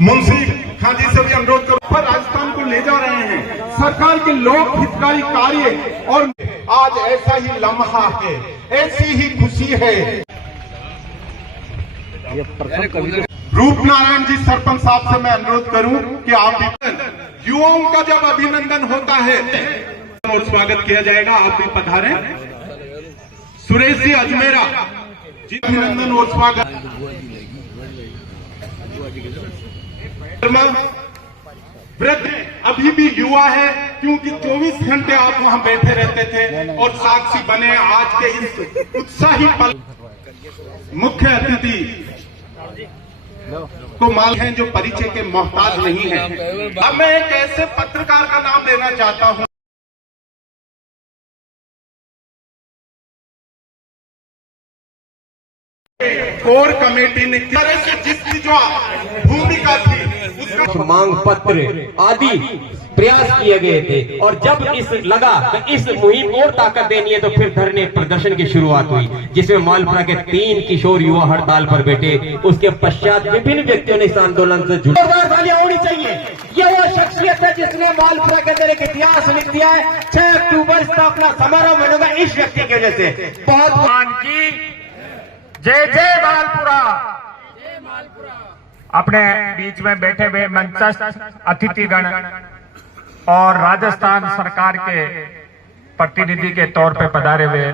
मुंशी खां जी से भी अनुरोध करो, पर राजस्थान को ले जा रहे हैं सरकार के लोक हितकारी कार्य। और आज ऐसा ही लम्हा है, ऐसी ही खुशी है। रूपनारायण जी सरपंच साहब से मैं अनुरोध करूं कि आप युवाओं का जब अभिनंदन होता है और स्वागत किया जाएगा, आप भी पधारें। सुरेश जी अजमेरा जी अभिनंदन और स्वागत। वृद्ध अभी भी युवा है, क्योंकि 24 घंटे आप वहां बैठे रहते थे और साक्षी बने आज के इस उत्साही पल। मुख्य अतिथि को माल हैं जो परिचय के मोहताज नहीं है। अब मैं एक ऐसे पत्रकार का नाम लेना चाहता हूं, कोर कमेटी ने तरह से जिसकी जो भूमिका थी उसका मांग पत्र आदि प्रयास किए गए थे। और जब इस लगा कि इस मुहिम और ताकत देनी है तो फिर धरने प्रदर्शन की शुरुआत हुई, जिसमें मालपुरा के 3 किशोर युवा हड़ताल पर बैठे। उसके पश्चात विभिन्न व्यक्तियों ने इस आंदोलन से जुड़े। होनी चाहिए। ये वो शख्सियत है जिसने मालपुरा के अंदर एक इतिहास लिख दिया है। 6 अक्टूबर स्थापना समारोह मनाएगा इस व्यक्ति की वजह से। बहुत मान की जय जय मालपुरा। अपने बीच में बैठे हुए मंचस्थ अतिथिगण और राजस्थान सरकार के प्रतिनिधि के तौर पर पधारे हुए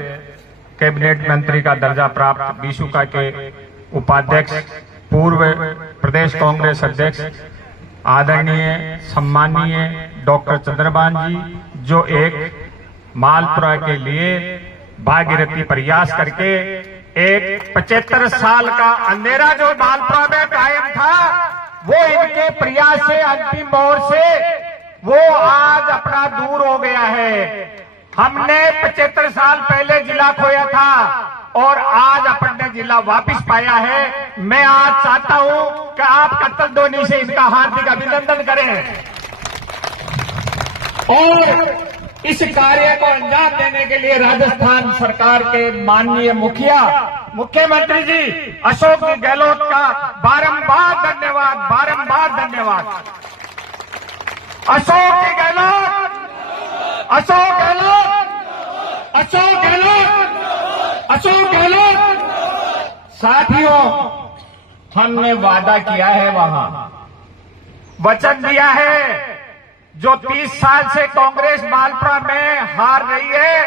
कैबिनेट मंत्री का दर्जा प्राप्त बीसूका के उपाध्यक्ष, पूर्व प्रदेश कांग्रेस अध्यक्ष आदरणीय सम्मानीय डॉक्टर चंद्रभान जी, जो एक मालपुरा के लिए भागीरथी प्रयास करके एक 75 साल का अंधेरा जो मालपुरा में कायम था, वो इनके प्रयास से अंतिम मोड़ से वो आज अपना दूर हो गया है। हमने 75 साल पहले जिला खोया था और आज अपने जिला वापस पाया है। मैं आज चाहता हूं कि आप कत्ल ध्वनि से इनका हार्दिक अभिनंदन करें और इस कार्य को अंजाम देने के लिए राजस्थान सरकार के माननीय मुख्यमंत्री जी अशोक गहलोत का बारंबार धन्यवाद, बारंबार धन्यवाद। अशोक गहलोत, अशोक गहलोत, अशोक गहलोत, अशोक गहलोत। साथियों, हमने वादा किया है, वहां वचन दिया है। जो 30 साल से कांग्रेस मालपुरा में हार रही है,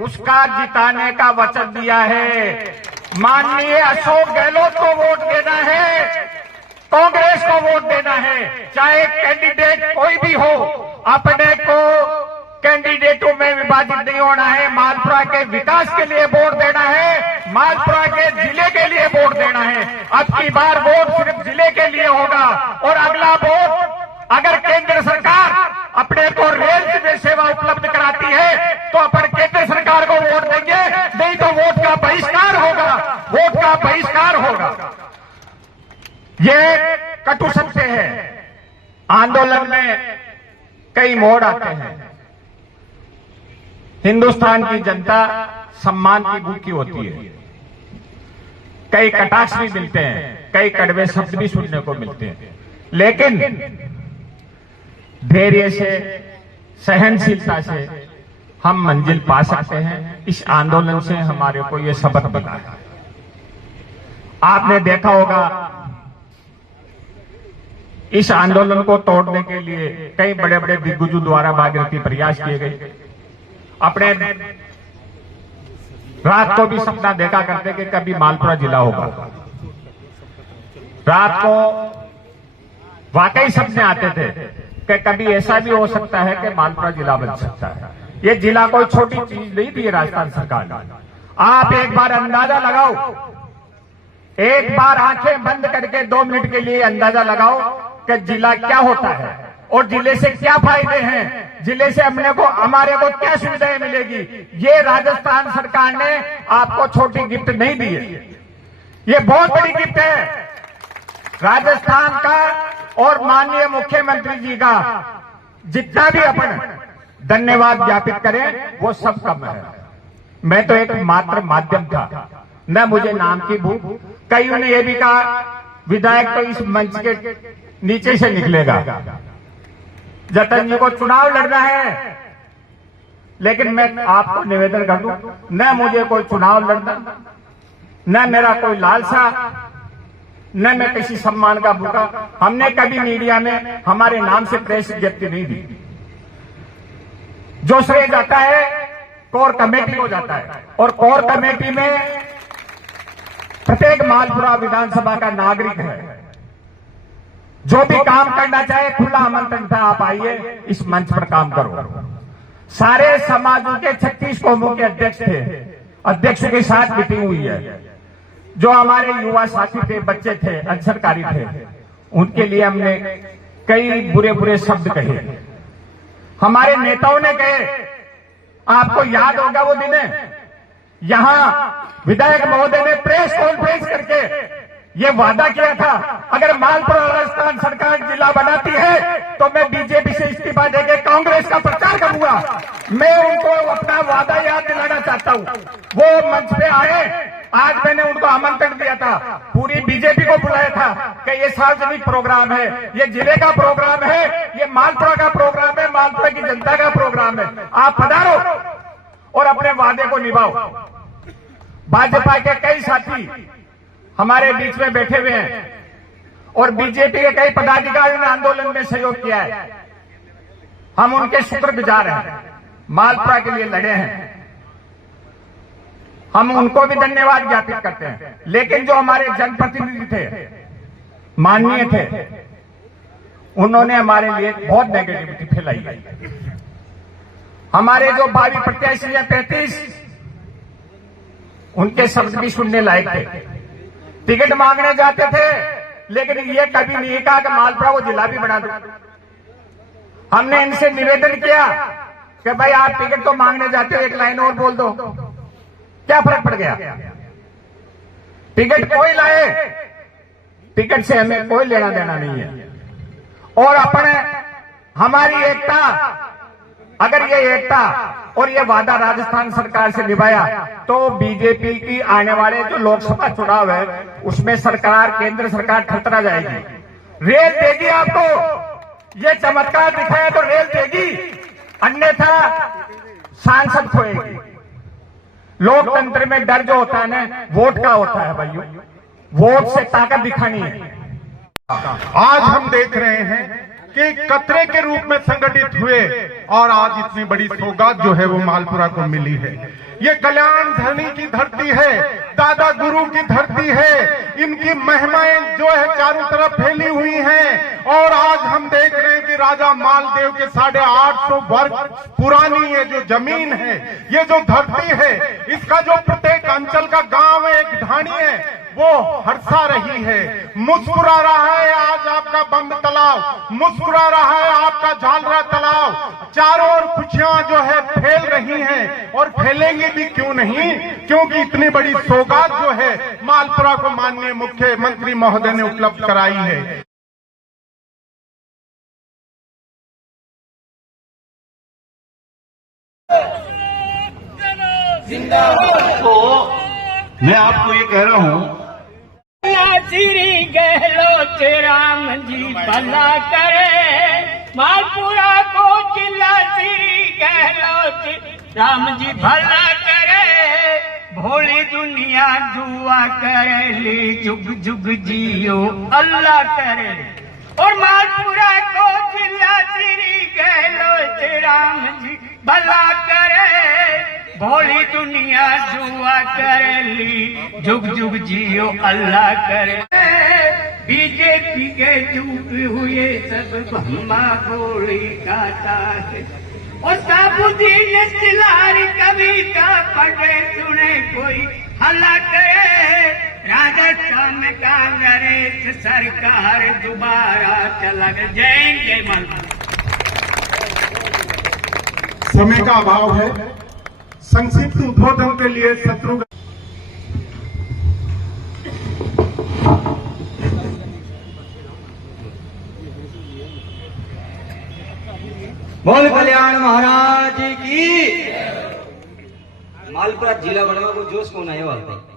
उसका जिताने का वचन दिया है। माननीय अशोक गहलोत को वोट देना है, कांग्रेस को वोट देना है, चाहे कैंडिडेट कोई भी हो। अपने को कैंडिडेटों में विभाजित नहीं होना है। मालपुरा के विकास के लिए वोट देना है, मालपुरा के जिले के लिए वोट देना है। अब की बार वोट सिर्फ जिले के लिए होगा और अगला वोट अगर केंद्र सरकार अपने को रेल सेवा उपलब्ध कराती है तो अपन केंद्र सरकार को वोट देंगे, नहीं तो वोट का बहिष्कार होगा, वोट का बहिष्कार होगा। ये कटु सत्य है। आंदोलन में कई मोड़ आते हैं। हिंदुस्तान की जनता सम्मान की भूखी होती है। कई कटाक्ष भी मिलते हैं, कई कड़वे शब्द भी सुनने को मिलते हैं, लेकिन धैर्य से, सहनशीलता से हम मंजिल पा सकते हैं। इस आंदोलन से हमारे को ये सबक मिला है। आपने देखा होगा, इस आंदोलन को तोड़ने के लिए कई बड़े बड़े दिग्गजों द्वारा भागीरथी प्रयास किए गए। अपने रात को भी सपना देखा करते कि कभी मालपुरा जिला होगा। रात को वाकई सपने आते थे कि कभी ऐसा भी हो सकता है कि मालपुरा जिला बन सकता है। ये जिला कोई छोटी चीज नहीं थी राजस्थान सरकार ने। आप एक बार अंदाजा लगाओ, एक बार आंखें बंद करके 2 मिनट के लिए अंदाजा लगाओ कि जिला क्या होता है और जिले से क्या फायदे हैं, जिले से हमारे को क्या सुविधाएं मिलेगी। ये राजस्थान सरकार ने आपको छोटी गिफ्ट नहीं दी है, ये बहुत बड़ी गिफ्ट है। राजस्थान का और माननीय मुख्यमंत्री जी का जितना भी अपन धन्यवाद ज्ञापित करें वो सब कम है। मैं तो एक मात्र माध्यम था, न मुझे नाम की भूख। कईयों ने यह भी कहा विधायक तो इस मंच के नीचे से निकलेगा। जतन जी को चुनाव लड़ना है, लेकिन मैं आपको निवेदन कर दूं, न मुझे कोई चुनाव लड़ना, न मेरा कोई लालसा, न मैं किसी सम्मान का भूखा। हमने कभी मीडिया में हमारे नाम से प्रेस विज्ञप्ति नहीं दी। जो श्रेय जाता है कोर कमेटी को जाता है, और कोर कमेटी में प्रत्येक मालपुरा विधानसभा का नागरिक है। जो भी काम करना चाहे खुला आमंत्रण था, आप आइए, इस मंच पर काम करो। सारे समाजों के 36 कौमों के अध्यक्ष थे, अध्यक्ष के साथ मीटिंग हुई है। जो हमारे युवा साथी थे, बच्चे थे, अंशकारी थे, उनके लिए हमने कई बुरे बुरे शब्द कहे। हमारे नेताओं ने कहे, आपको याद होगा वो दिन यहां विधायक महोदय ने प्रेस कॉन्फ्रेंस करके ये वादा किया था, अगर मालपुरा राजस्थान सरकार जिला बनाती है तो मैं बीजेपी से इस्तीफा देके कांग्रेस का प्रचार करूंगा। मैं उनको अपना वादा याद दिलाना चाहता हूं। वो मंच पे आए, आज मैंने उनको आमंत्रण दिया था, पूरी बीजेपी को बुलाया था कि ये सार्वजनिक प्रोग्राम है, ये जिले का प्रोग्राम है, ये मालपुरा का प्रोग्राम है, मालपुरा की जनता का प्रोग्राम है, आप पधारो और अपने वादे को निभाओ। भाजपा के कई साथी हमारे बीच में बैठे हुए हैं और बीजेपी के कई पदाधिकारियों ने आंदोलन में सहयोग किया है। हम उनके शुक्रगुजार हैं, मालपुरा के लिए लड़े हैं, हम उनको भी धन्यवाद ज्ञापित करते हैं। लेकिन जो हमारे जनप्रतिनिधि थे, माननीय थे, उन्होंने हमारे लिए बहुत नेगेटिविटी फैलाई। हमारे जो भावी प्रत्याशी हैं 33, उनके शब्द भी सुनने लायक थे। टिकट मांगने जाते थे, लेकिन ये कभी नहीं कहा कि मालपुरा को जिला भी बना दो। हमने इनसे निवेदन किया कि भाई आप टिकट तो मांगने जाते हो, एक लाइन और बोल दो, क्या फर्क पड़ गया? टिकट कोई लाए, टिकट से हमें कोई लेना देना नहीं है। और अपने हमारी एकता, अगर ये एकता और ये वादा राजस्थान सरकार से निभाया तो बीजेपी की आने वाले जो लोकसभा चुनाव है उसमें सरकार, केंद्र सरकार खतरा जाएगी। रेल देगी आपको, ये चमत्कार दिखाया तो रेल देगी, अन्यथा सांसद खोएगी। लोकतंत्र में डर जो होता है ना, वोट का होता है भाइयों, वोट से ताकत दिखानी है। आज हम देख रहे हैं कि कतरे के रूप में संगठित हुए और आज इतनी बड़ी सौगात जो है वो मालपुरा को मिली है। ये कल्याण धरनी की धरती है, दादा गुरु की धरती है, इनकी महिमाएं जो है चारों तरफ फैली हुई हैं। और आज हम देख रहे हैं कि राजा मालदेव के 850 वर्ष पुरानी ये जो जमीन है, ये जो धरती है, इसका जो प्रत्येक अंचल का गांव है, एक ढाणी है, वो हर्षा रही है, मुस्कुरा रहा है आज आपका बंद तालाब, मुस्कुरा रहा है आपका झालरा तालाब। चारों ओर खुशियां जो है फैल रही हैं और फैलेंगी भी क्यों नहीं, क्योंकि इतनी बड़ी सौगात जो है मालपुरा को माननीय मुख्यमंत्री महोदय ने उपलब्ध कराई है। तो मैं आपको ये कह रहा हूँ, श्री गहलोत राम जी भला करे, मालपुरा को जिला श्री गहलोत राम जी भला करे, भोली दुनिया दुआ करे ली, जुग जुग जियो अल्लाह करे। और मालपुरा को जिला श्री गहलोत राम जी भला करे, भोली दुनिया दुआ करेली, जुग जुग जियो अल्लाह करे। बीजेपी के चूप हुए सब ब्रह्मा गोली गाता है, और साबुद्दीन सिलार कविता पढ़े सुने कोई हल्ला करे, राजस्थान कांग्रेस सरकार दोबारा चला। जय जय मालपुरा। समय का अभाव है, संक्षिप्त उद्बोधन के लिए शत्रुघ्न। बोल कल्याण महाराज की। मालपुरा जिला बड़ा को जोश कौन आया वालते